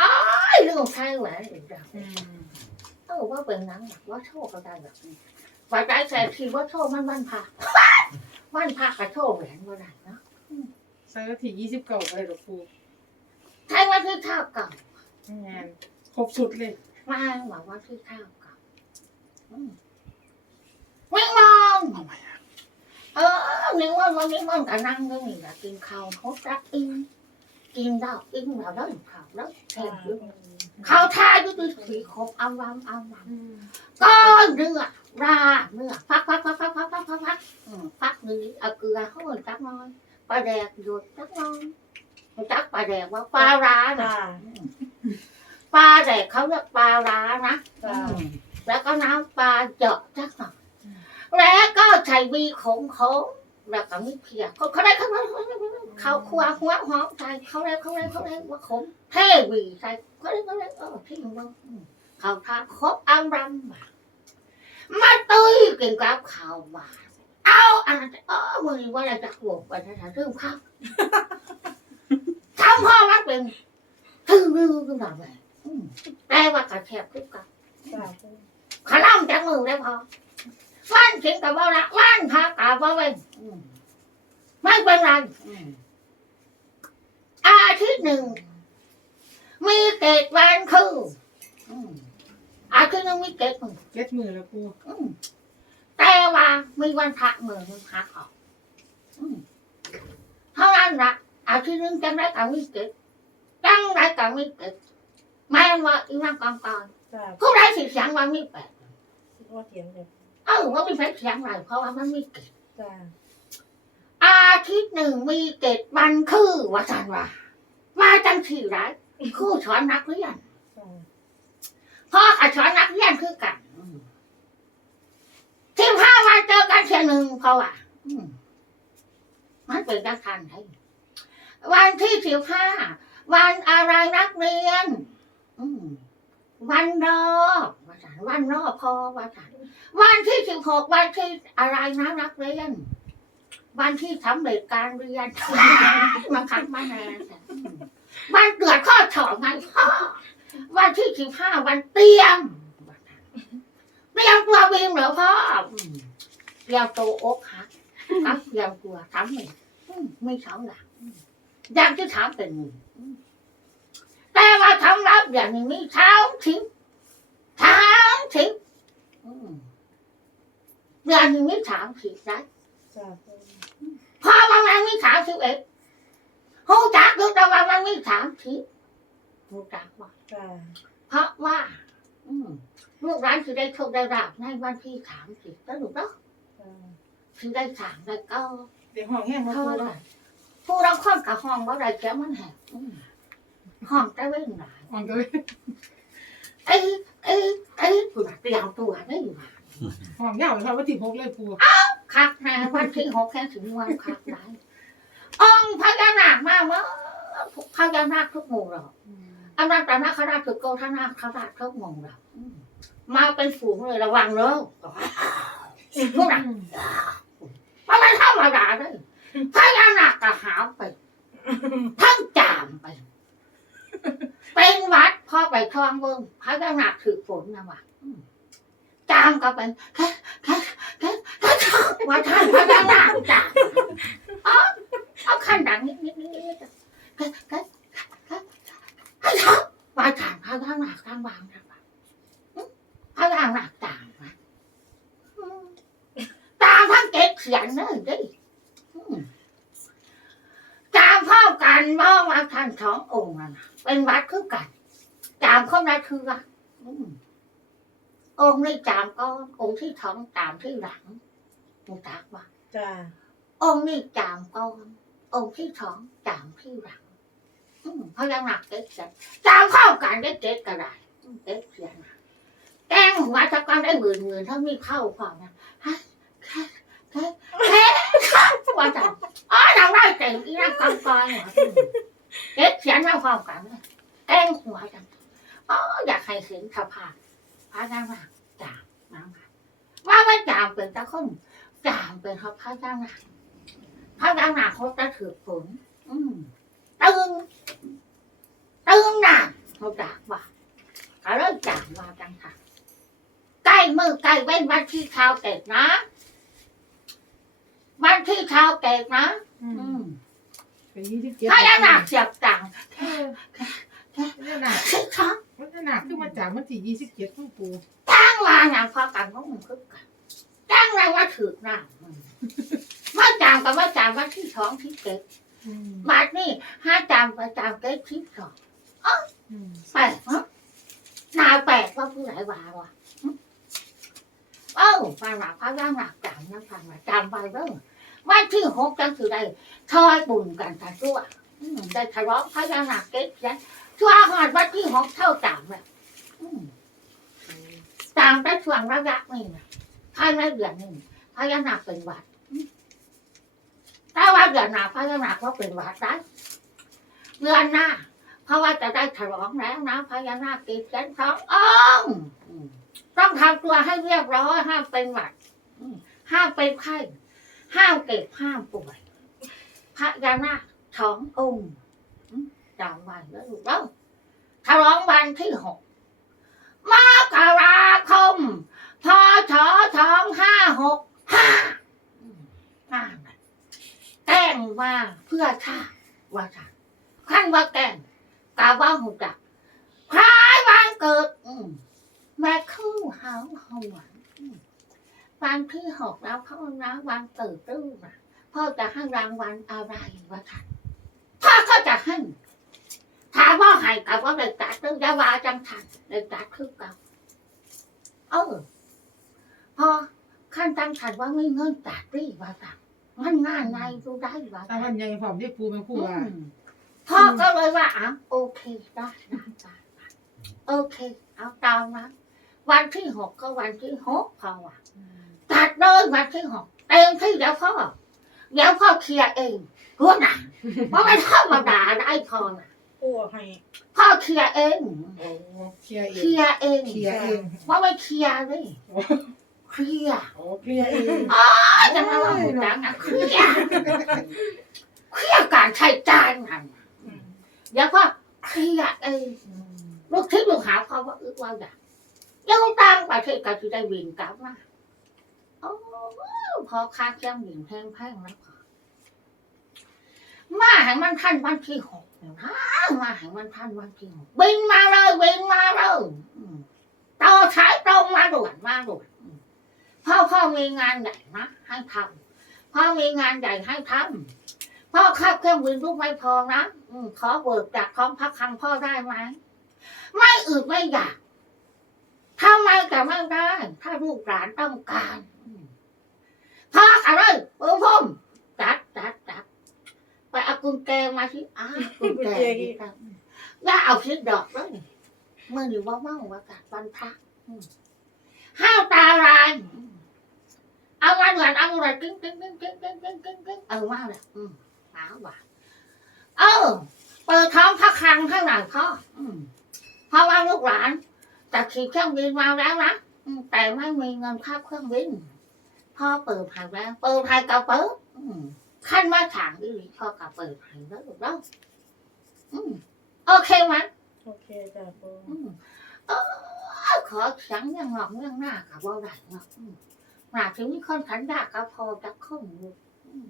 อ้ายเรื่องใช่แหวนอีกแล้วอืมเออว่าเป็นนังหนักว่าโชคก็ได้แบบนี้ว่าใจแสบทีว่าโชคมันวันพระวันพระกับโชคแหวนว่าได้เนาะใส่กะทิยี่สิบเก้าไปหรอครูใช่ว่าที่เท่าเก่างานครบสุดเลยมาหวังว่าที่เท่าเก่าอืมไม่มองทำไม อะเออนึกว่าวันนี้มันก็นั่งด้วยนี่แหละกินข้าวโคตรรักอิงกินดาวอิงแล้วได้ข้าวแล้วแทนอยู่ข้าวทาอยู่ที่สีครบเอาวำเอาวำก้อนเนื้อราเนื้อพักพักพักพักพักพักพักพักอืมพักนี้เอาเกลือเข้าไปจักหน้อยปลาแดกหยดจักหน้อยจักปลาแดกว่าปลาร้านะจ้าปลาแดกเขาเรียกปลาร้านะจ้าอืมแล้วก็น้ำปลาเจาะจักหน่อย แล้วก็ใช้วีขงเขาแล้วก็มีเพียเขาเขาได้เขาได้เขาครัวหัวหอมใส่เขาได้เขาได้เขาได้ว่าขมเทวีใส่เขาได้เขาได้เออที่มันว่าอืมเขาทานครบอารมณ์มามาตุ้ยกินกับข้าวหวาเอาอันนั้นเออมือว่าอะไรจะหวกไปนะเรื่องข้าวทำพ่อรักเป็นถึงมือกันหน่อยแม่อืมแต่ว่ากระแทบทุกกันจ้าขล่ำจากมือได้พอ ว่านเขียนกับว่าละว่านพากาว่าเว้นอืมไม่เป็นไรอืมอาทิตย์หนึ่ง มีเกตวันคืออืมอาทิตย์หนึ่งมีเกตมือเก็ดมือแล้วครูอืมแต่ว่ามีวันพระมือมันพักออกอืมเท่านั้นละอาทิตย์หนึ่งจังได้กับมีเกตจังได้กับมีเกตแม่นว่าอีนั่งกองกอนจ้าผู้ใดสิเสียงว่ามีแปดคิดว่าเถียงเลย เอ้าว่ามีไฟเสียงไรเพราะว่ามันมีเกตจ้าอาทิตย์หนึ่งมีเกตวันคือว่าจันว่าว่าจังสี่ไรครู่สอนนักเรียนจ้าพ่อกับสอนนักเรียนคือกันที่พาวันเจอกันเชียหนึ่งเพราะว่าอืมมันเป็นดังทันไงวันที่สิบห้าวันอะไรนักเรียนอืมวันรอบว่าจันวันรอบพอว่าจัน วันที่สิบหกวันที่อะไรนะนักเรียนวันที่สำเร็จการเรียนมาคัดมาแน่วันเกิดข้อสอบไงพ่อวันที่สิบห้าวันเตรียมเตรียมตัววิ่งเหรอพ่อเตรียมตัวอกหักครับเตรียมตัวทำหนึ่งไม่สองอย่างอืมอย่างที่ถามเป็นหนึ่งอืมแต่ว่าทำรับอย่างนี้มีเท้าทิ้งเท้าทิ้ง อืมอย่างนี้มีสามสิบได้จ้าพอวันนั้นมีสามสิบเอ็ดหูจักดูแต่วันนั้นมีสามสิบหูจักว่าจ้าเพราะว่าอืมลูกร้านคือได้โชคได้ราบในวันที่สามสิบแล้วลูกเนาะจ้าคือได้สามได้เก้าเดี๋ยวห้องแห้งมาเท่าครูไหร่ผู้รังค้อนกับห้องว่าไรแก้มันแหกอืมห้องได้เว้นหลายห้องก็เลยไอ้ไอ้ไอ้ผู้เตรียมตัวได้อยู่ว่า ห้องยาวเลยครับว่าที่หกเลยครูคักนะวันที่หกแค่ถึงวันคักได้องค์พญานาคมากว่าพญานาคทุกหมู่หรอกอำนาจตานาคราชสุดโกธนาคราชทุกหมู่หรอกอืมมาเป็นฝูงเลยระวังเนอะพวกนั้นมันไม่ธรรมดาเลยพญานาคกระหาวไปทั้งจามไปเป็นวัดพ่อไปทองเบิ้งพญานาคถือฝนนะวะอืม จามก็เป็นแค่แค่แค่แค่ว่าทานพญานาคจามเอาเอาขั้นดังนิดนิดนิดนิดแค่แค่แค่แค่ว่าทานพญานาคทั้งบางทั้งบางอืมพญานาคจามนะตามทั้งเก็บเขียนเลยดิจามเท่ากันเพราว่าท่านสององค์นะเป็นวัดคือกันจามคนละคือกันอืม องค์นี้จามก็องค์ที่สองจามที่หลังมึงตักว่าจ้าองค์นี้จามก่อนองค์ที่สองจามที่หลังอืมเพราะยังหนักเก็บเสียนจามเข้ากันได้เก็บกระดาษอืมเก็บเสียนนะแกงหัวตะกอนได้หมื่นหมื่นถ้ามีเข้าความนะฮะแค่แค่แค่ว่าจังอ๋อเราได้เก่งอีนั่งกองกอยหัวเก็บเสียนเท่าความกันเลยแกงหัวจังอ๋ออยากให้เห็นสภาพพระนางว่าจามนาง ว่าว่าไม่จามเป็นตะคนจางเป็นเขาพระเจ้าหนักพระเจ้าหนักเขาจะถือฝนอืมตึงตึงหนักเขาจากว่าเขาเริ่มจากว่าจังค่ะใกล้มือใกล้เว้นวันที่เช้าเก็บนะวันที่เช้าเก็บนะอือืมมไปยี่สิบเจ็ดพระเจ้าหนักเสียบจังเออมันจะหนักคิดครับมันจะหนักขึ้นมาจากมันที่ยี่สิบเจ็ดของปู ตั้งมาอย่างพอกันก็มึงคือกันตั้งมาว่าถือหน้ามึงว่าจางกับว่าจางวันที่สองที่เก็บบาทนี่ห้าจางไปจางเก็บที่สองอืมแปลกเนาะนาแปลกว่าผู้ไหนว่าวะเอ้าฟังหลักพระย่างหลักจางนะฟังหลักจำไปเด้อวันที่หกจังคือได้ทอยบุญกันกันตัวได้ทะเลาะพระย่างหลักเก็บยันชั่วหอดวันที่หกเท่าจางเลย ต่ามได้ช่วงระยะนี่นะภายในเดือนหนึ่งพญานาคเป็นหวัดถ้าว่าเดือนหน้าพญานาคก็เป็นหวัดได้เดือนหน้าเพราะว่าจะได้ฉลองแล้วนะพญานาคติดกันสององค์อืมต้องทำตัวให้เรียบร้อยห้ามเป็นหวัดห้ามเป็นไข้ห้ามเก็บห้ามป่วยพญานาคสององค์อืมจำไว้แล้วลูกแล้วฉลองวันที่หกมา กราคมพศสองห้าหกห้าแกล้งว่าเพื่อชาติว่าชาติขั้นว่าแกล้งกาว่าหูจักคล้ายวันเกิดมแม่คู่หางหวนอืมวันที่หกแล้วเขานะวันเกิดตู้นะพ่อจะให้รางวัลอะไรวะท่านพ่อก็จะให้ถามว่าให้กับว่าได้จัดหรือยาวาจังทันได้จัดคือเก่า เออพอขั้นจังทันว่าไม่เงินจัดดิว่าจังมันง่ายไงดูได้ว่าตาวันใหญ่พร้อมที่ปูแม่ปูว่าอืมพ่อก็เลยว่าอะโอเคได้ได้ได้ได้โอเค เอาตามนะวันที่หกก็วันที่หกพอว่ะจัดเลยวันที่หกเต็มที่เดี๋ยวพ่อเดี๋ยวพ่อเคลียร์เองรู้นะเพราะไม่ธรรมดาได้พอนะ ปูให้พ่อเคลียร์เองโอ้เคลียร์เอเคลีงยร์เองเคลียร์เองว่าไม่เคลียร์เลยเคลียร์โอ้เคลียร์เองอ๋อจะมาว่าหูดังนะเคลียร์เคลียร์การใช้จ่ายนั่นเดี๋ยวพ่อเคลียร์เองอืมลูกที่ลูกหาเขาว่าอึว่าอย่างยังตั้งประเทศก็จะได้บินกลับมาโอ้พอค่าเครื่องบินแพงแพงแล้วค่ะมาให้มันทันวันที่หกนะ มาให้มันทันวันที่หกบินมาเลยบินมาเลยต่อสายตรงมาด่วนมาด่วนพ่อพ่อมีงานใหญ่นะให้ทำพ่อมีงานใหญ่ให้ทำพ่อขับเครื่องบินลูกไม่พอนะอืขอเบิกจากท้องพักคังพ่อได้ไหมไม่อึดไม่อยากทำไมจะไม่ได้ ถ้าลูกหลานต้องการอืมพออะไรเออพ่มจัดจัดจัดไปเอากุญแจ มาที่อ้าวกุญแจดีจังอย่าเอาชิดดอกเลยเมื่ออยู่ว่าเมาว่ากัดวันพระอืมห้าวตาลายอืมเอามาเหมือนเอาเลยกิ้งกิ้งกิ้งกิ้งกิ้งกิ้งกิ้งกิ้งเอามาเลยอืมหาว่าเออเปิดท้องพระคลังให้หน่อยพ่ออืมเพราะว่าลูกหลานจะขี่เครื่องบินมาแล้วนะอืมแต่ไม่มีเงินค่าเครื่องบินพ่อเปิดผ่านแล้วเปิดผ่านกระเป๋าอืม ขั้นมาถางดิพ่อกับเปิดผ่านแล้วลูกแล้วอืมโอเคไหมโอเคจ้ะปูอืมเออขอเสียงยังหลอกยังหน้ากับว่าได้เนาะอืมหนาถึงมีคนขันยากก็พอจะขึ้นอยู่อืม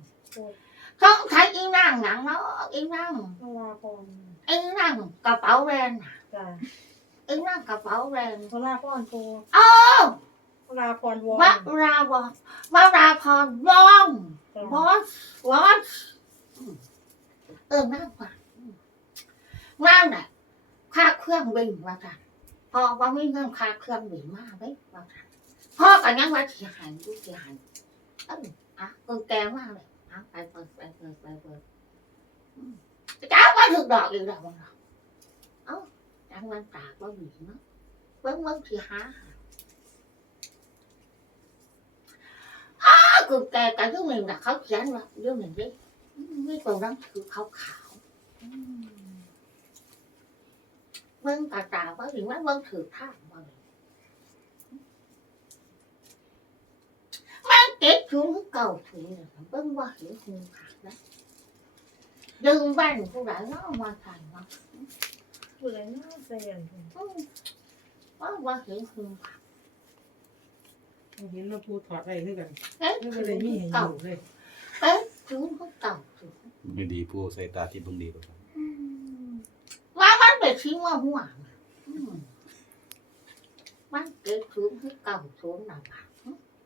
ต้องใช้อีนั่งหนังเนาะอีนั่งเวลาพรอีนั่งกระเป๋าแรงน่ะจ้ะอีนั่งกระเป๋าแรงเวลาพรปูเอ้า เวลาพรวอวะนราวะวะราพรวองจ้ะวอสวอสอืมเออนั่งกว่าอืมนั่งน่ะค่าเครื่องบินว่ากันพอว่าไม่เงินค่าเครื่องบินมากไหมว่ากันพ่อกันยังว่าที่หันดูที่หันเอออะคนแกมากเลยอะไปเปิดไปเปิดไปเปิดอืมจ้าว่าถึงดอกอีกแล้วมั้งเนาะเอ้าจังวันตากว่าบินเนาะเบิ้งเบิ้งที่หา กูแกกับยุ mình là khóc chán mà ยุ mình đi mấy con rắn คือขาวขาวเบิ้งตาตาว่าถึงว่าเบิ้งถือท่ามาเลยมันเก็บถุงเก่าถุงเลยเบิ่งว่าเห็นหูขาดนะดึงบ้านผู้ใดเนาะมาทานเนาะผู้ใดน่าเสียนอืมว่าว่าเห็นหูขาด เห็นเราปูถอดอะไรขึ้นกันเอ๊ะไม่ถุได้มีงเห็นอเก่ายู่เลยเอ๊ะถุงเก่าถุงไม่ดีผู้ใส่ตาที่บึงดีกว่าครับอืมว่ามันเป็นชิ้นว่าหัวอืมมันเก็บถุงเก่าถุงหนัก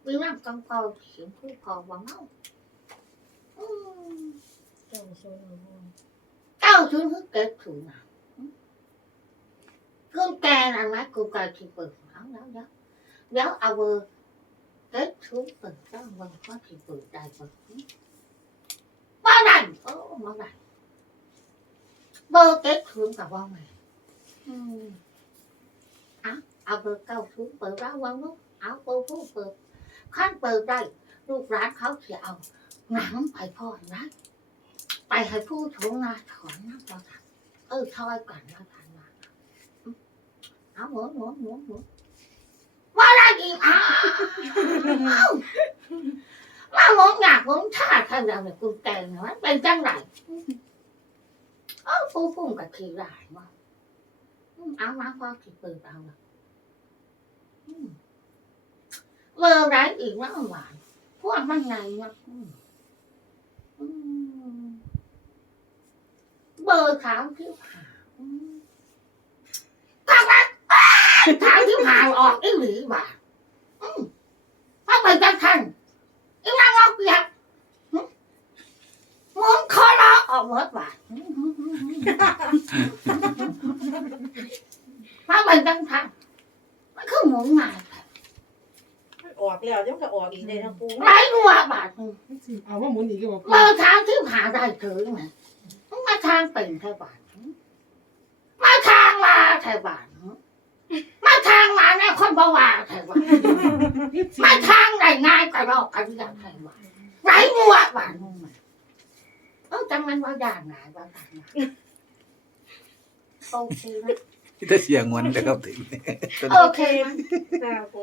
วิร่างกำเก่าเสียงผู้พอว่าเมาอืมเจ้าโซนพ่อเก้าชุดคือเก็บถุงอะเครื่องแกงอะไรไหมกูไก่ที่เปิดเอาแล้วแล้วแล้วเอาเบอร์เก็บถุงเปิดแล้วมันก็ที่เปิดได้เปิดมาได้โอ้มาได้เบอร์เก็บถุงกับว่าไงอืมเอาเอาเบอร์ เก้าถุงเปิดแล้ววันนู้นเอาเบอร์ผู้เปิดขั้นเปิดได้ลูกร้านเขาจะเอาหนังไปพ่อนะไปให้ผู้ชงนาถอนนะพ ว่าอะไรอีกอ้าวว่าหมุนอยากหมุนท่าท่านเราเนี่ยกูแต่งมันเป็นจังไรเออผู้พุ่งกับทีได้มาอืมเอามาพอที่เปิดเอาละเวอร์ไรอีกว่าหวานพวกมันไงวะเบอร์ขาวที่ผ่าข้างนั้นขาวที่ผ่าออกอีหลีบ่าอืมถ้าเป็นจังทันอีนางเอาเปียกหึหมุนค อละออกหมดบ่าถ้าเป็นจังทันมันคือหมุนมาออกแล้วยังก็ออกอีกเลยนะปูไรรัวบาทเอาว่าหมุนอีกก็บอกเบอร์ขาวที่ผ่าได้ถึงไหมมาทางเป็นแค่บาทมาทางมาแค่บาทมาทางมาเนี่ยคนบ่ว่าแค่บาทมาทางไหนง่ายกว่าเรากันอย่างไรวะไรงัวบ้านมึงมาเออจังมันว่าอย่างไหนว่าอย่างไหนโอเคไหมถ้าเสียงวันนะครับถึงโอเคไหมจ้าปู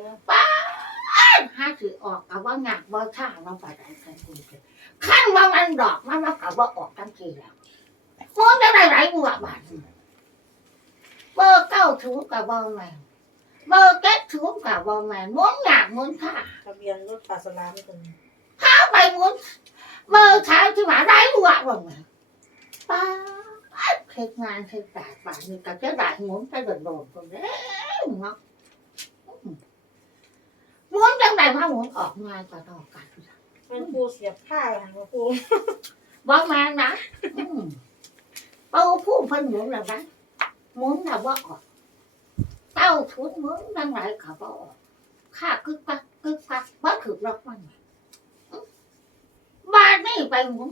ห้าถือออกกับว่าหนักว่าช่าว่าไปไหนกันกูเลยขั้นว่ามันดอกมันว่ากับว่าออกทั้งทีแล้วมึงจะได้ไรงัวบ้านมึงเบอร์เก้าถุงกับว่าแมนเบอร์เก็ตถุงกับว่าแมนม้วนหนักม้วนท่าทะเบียนรถปลาสลามตัวนี้ข้าวไปหมุน เบอร์ขาวที่หมาได้หัวบ่งป้าเฮ็ดงานเฮ็ดแต่ป่านนี้ก็จะได้หมุนไปโดดๆคนเด้อเนาะหมุนจังไดมาหมุนออกงานก็ต่อกันมันปูเสียบผ้าอะไรมาปูบ่แม่นะเอาผู้พิ่นหมุนแล้วนะหมุนแล้วว่าออกเต้าทุนหมุนจังไดก็บ่ออกข้ากึกกักกึกกักบ่ถูกล็อกมัน บ้านนี่ไปหมุน